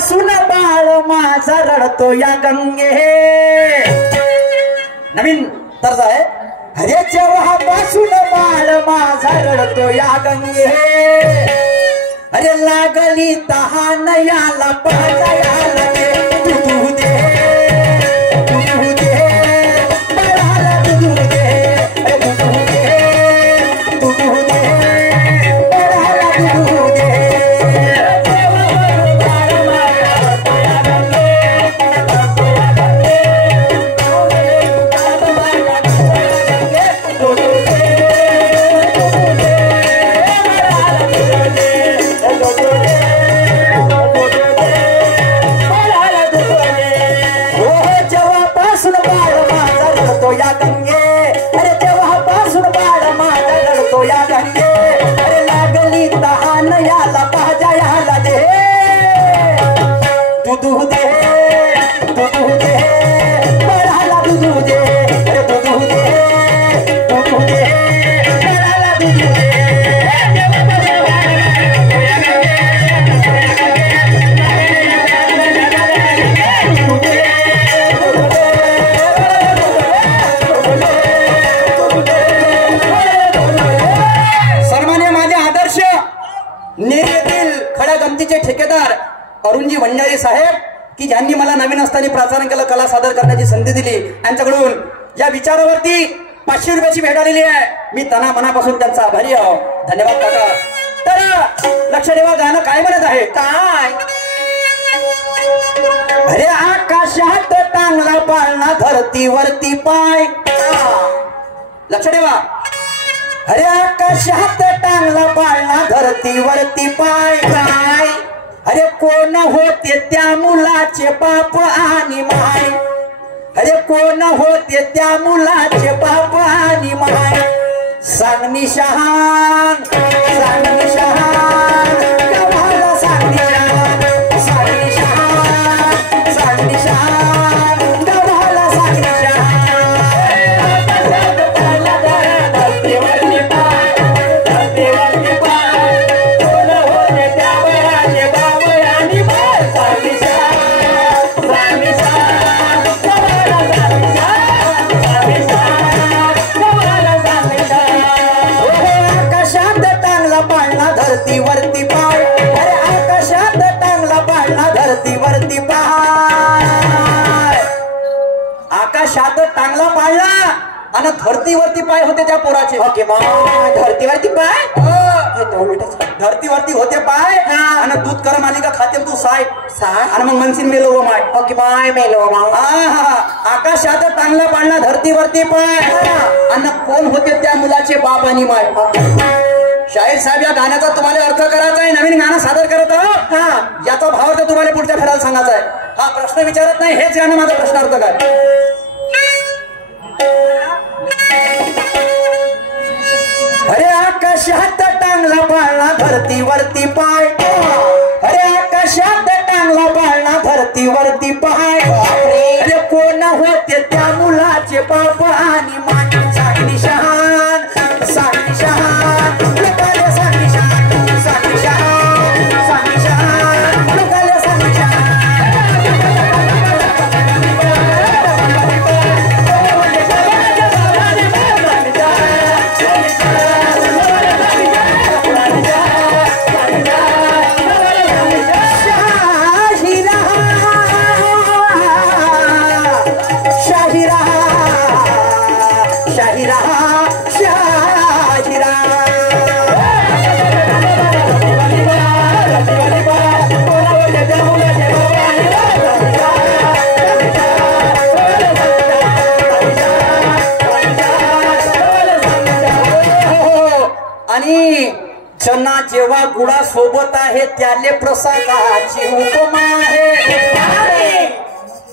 पासून बाळ माझा रडतो या गंगे. नवीन तर्ज आहे. अरे जेव्हा पासून बाळ माझा रडतो या गंगे. अरे लागली तहान याला पाजायला दे दूध दे दूध दे बाळाला दूध दे दूध दे दूध दे बाळाला दूध दे. या गंगे. अरे जेव्हापासून बाळ माझा रडतो या गंगे. अरे लागली तहान याला पाजायला दे दूध दे दूध दे बाळाला दूध दे दूध दे दूध दे बाळाला दूध दे. नेरीतील खड्या गमतीचे ठेकेदार अरुणजी वंजारी साहेब की ज्यांनी मला नवीन असताना प्राचारण केलं, कला सादर करण्याची संधी दिली, यांच्याकडून या विचारावरती 500 रुपयाची भेट आलेली आहे. मी तना मनापासून त्यांचा आभारी आहो. धन्यवाद काका. तर लक्ष ठेवा, गाणं काय म्हणत आहे. काय अरे आकाशात टांगला पाळणा धरतीवरती पाय. लक्ष ठेवा. अरे आकाशात टांगला पाळणा धरतीवरती पाय. काय अरे कोण होते त्या मुलाचे बाप आणि माय. अरे कोण होते त्या मुलाचे बाप आणि माय. सांग निशान सांग निशान गावाला सांग निशान सांग निशान सांग निशान गावाला सांग निशान. धरतीवरती पाय. अरे आकाशात टांगला पाळणा धरतीवरती पाय. आकाशात टांगला पाळला आणि धरतीवरती पाय होते त्या पोराचे. ओके धरतीवरती पाय. धरतीवरती होते पाय आणि दूध कर मालिका खाते तू साय साय आणि मग मनसीन मेलो माय. ओके बाय मेलो. आकाशात टांगला पाळणा धरतीवरती पाय आणि कोण होते त्या मुलाचे बाप आणि माय. शाहीर साहेब, या गाण्याचा तुम्हाला अर्थ करायचा आहे. नवीन गाणं सादर करत आहोत. याचा भाव तर तुम्हाला पुढच्या फेराला सांगायचा आहे. हा प्रश्न विचारत नाही, हेच गाणं माझा प्रश्नार्थ काय. अरे आकाशात टांगला पाळणा धरतीवरती पाय. अरे आकाशात टांगला पाळणा धरतीवरती पाय. अरे कोण होते त्या मुलाचे बाप आणि माय. सांग निशान सांग निशान जना जेव्हा गुळा सोबत आहे त्याले प्रसादाची उपमा आहे.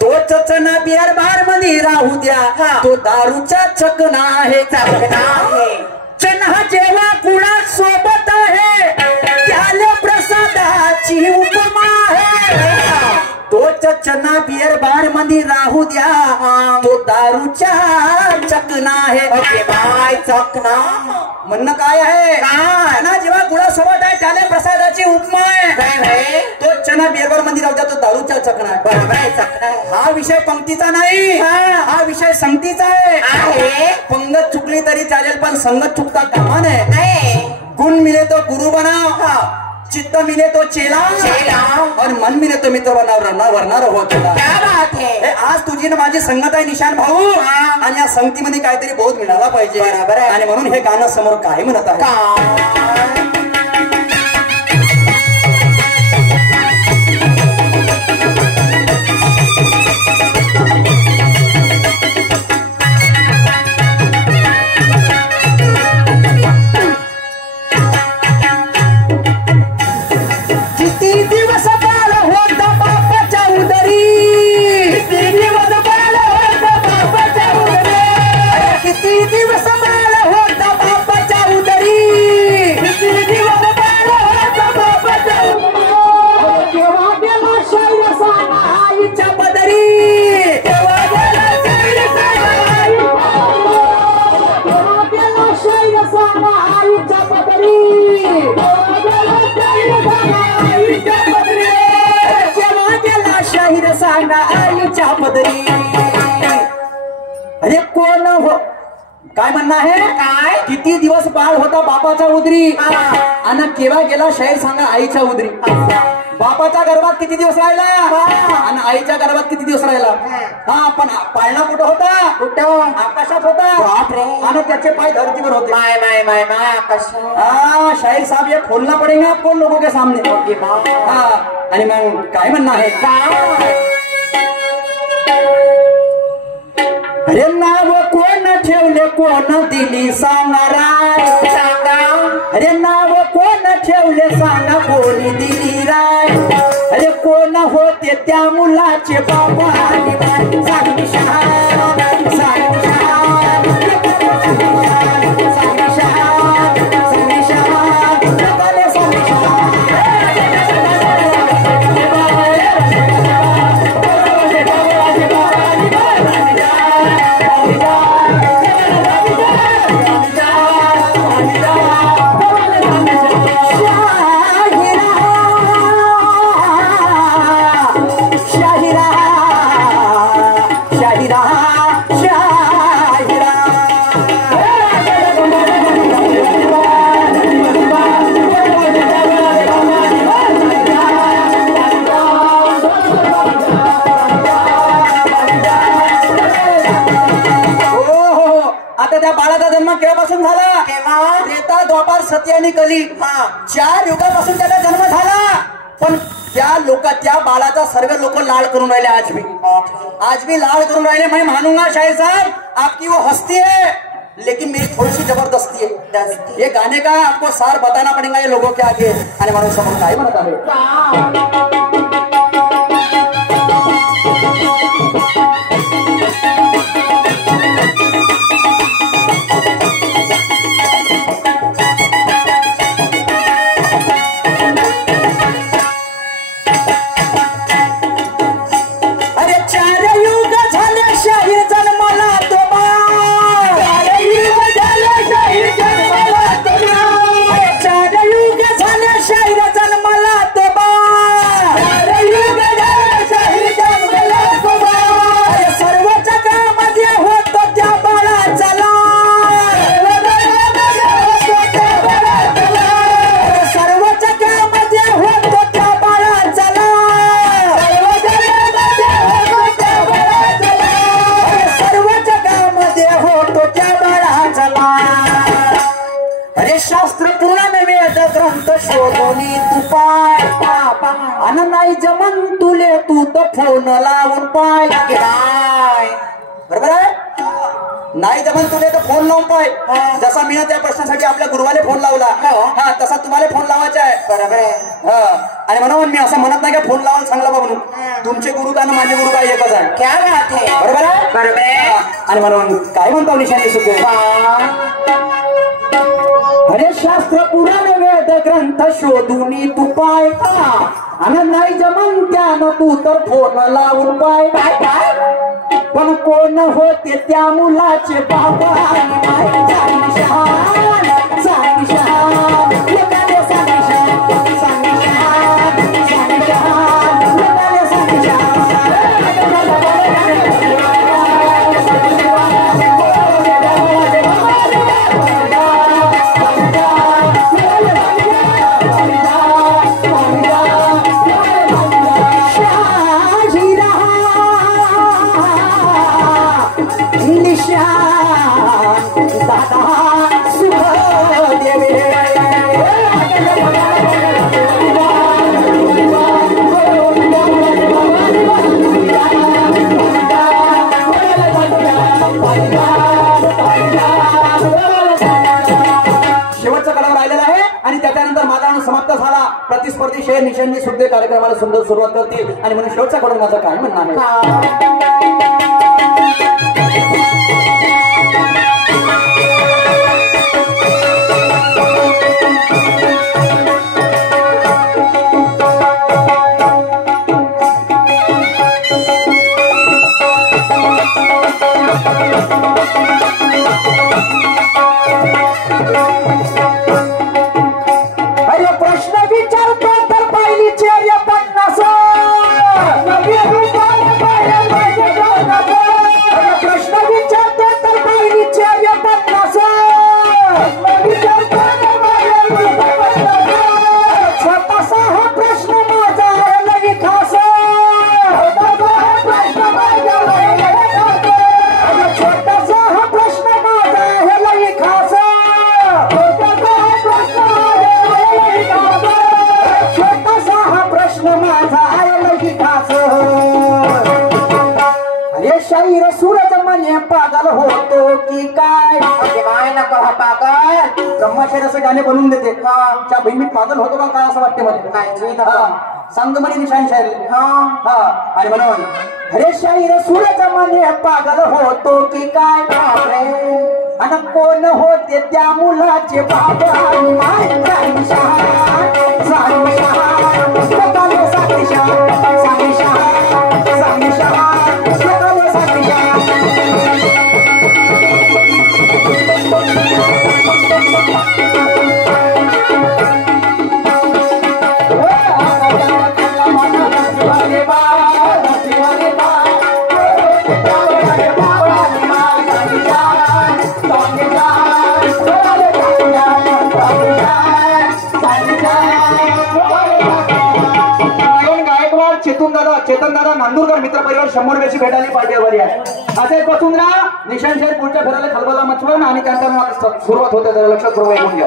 तोच चना बियर बार मध्ये राहू द्या, तो दारूचा चकना आहे. चना जेव्हा गुळा सोबत आहे त्याले प्रसादाची उपमा आहे. तोच चना बियर बार मध्ये राहू द्या, तो दारूच्या चकना आहे. ओके बाय चकना म्हणणं काय आहे? चना जेव्हा गुळासोबत आहे त्याला प्रसादाची उपमा आहे. काय तो चना बियर बार मध्ये राहू द्या, तो दारूच्या चकना आहे. बरोबर आहे चकना. हा विषय पंक्तीचा नाही, हा विषय संगतीचा आहे. पंगत चुकली तरी चालेल पण संगत चुकता कामा नये. गुण मिले तो गुरु बनाव, चित्त मिले तो चेला और मन मिले तो मित्र बनाव, वरणार होत. आज तुझी ना माझी संगत आहे निशान भाऊ, आणि या संगतीमध्ये काहीतरी बहुत मिळाला पाहिजे. बरोबर आहे. आणि म्हणून हे गाणं समोर काय म्हणत आहे? अरे कोण हो काय म्हणणं आहे? काय किती दिवस बाळ होता बापाचा उदरी, आणि केव्हा गेला शाहीर सांगा आईच्या उदरी. बापाच्या गर्भात किती दिवस राहिला आणि आईच्या गर्भात किती दिवस राहिला? हा पण पाळणा कुठं होता? कुठं? आकाशात होता. आणि त्याचे पाय धरतीवर होते. माय माय माय माय आकाश. हाँ शाहीर साहब ये खोलना पड़ेगा आपको लोगों के सामने. हाँ आणि मग काय म्हणणं आहे? काय अरे नाव कोण ठेवले कोण दिली सांगा राय, अरे नाव कोण ठेवले सांगा कोणी दिली राय, अरे कोण होते त्या मुलाचे बाबा आणि बाई. सांग शान सांग शान सांग शान सांग शान लोकाले सांग शान. केव्हापासून झाला? त्रेता द्वापार सत्य आणि कली, 4 युगापासून त्याचा जन्म झाला. पण त्या बाळाचा सर्व लोक लाड करून राहिले. आज भी लाड करून राहिले. मैं मानूंगा शाहीर साहब आपकी वो हस्ती है, लेकिन मेरी थोड़ी सी जबरदस्ती है. ये गाने का आपको सार बताना पड़ेगा ये लोगों के आगे. आणि म्हणून समोर काय म्हणत आहे? नाही जमन तुले तू तो फोन लावून पाय. बरोबर आहे? नाही जमन तुले तर फोन लावून पाय. जसा मी त्या प्रश्नासाठी आपल्या गुरुवाले फोन लावला, हा तसा तुम्हाला फोन लावायचा आहे. बरोबर आहे. आणि म्हणून मी असं म्हणत नाही का फोन लावायला सांगला बा म्हणून. तुमचे गुरु आणि माझे गुरु काय एकच आहे. क्या बात आहे. बरोबर आहे. बरोबर आहे. आणि म्हणून काय म्हणतो निशाणी सुखे? अरे शास्त्र पुराण वेद ग्रंथ शोधून तू पाय. आणि नाही जमन त्यानं तू तर फोन लावून पाय पण कोण होते त्या मुलाचे बाबा शेवटचा कडाव राहिलेला आहे आणि त्याच्यानंतर माझा समाप्त झाला. प्रतिस्पर्धी शेर निशांनी सुद्धा कार्यक्रमाला सुंदर सुरुवात करतील आणि म्हणून शेवटचा कडून माझं काय म्हणणं आहे. प्रश्न विचारतो तर पहिली चेर 50. प्रश्न विचारतो तर पहिली चेर 50. छोटासा हा प्रश्न माझा आहे लई खास. छोटासा हा प्रश्न माझा आहे लई खास. छोटासा हा प्रश्न माझा आहे लई खास. अरे शाहीर सूरज म्हणे पागल होतो की काय. काय नको हा पागल. ब्रह्माशय असं गाणे बनवून देते का त्या बहिणीत पागल होतो का काय असं वाटते मला. नाही सांग म्हणे निशाण शाहीर. आणि म्हणून अरे शाहीर सूरज म्हणे पागल होतो की काय. आणि कोण होते त्या मुलाचे बाबा. चेतन दादा नांदूरकर मित्र परिवार 100 रुपयाची भेट आली पार्टीवर आहे. असे बसून राहा. निशांत शेर पुढच्या फेराला खलबला मचवण आणि त्यानंतर सुरुवात होते. लक्षात पूर्व ऐकून घ्या.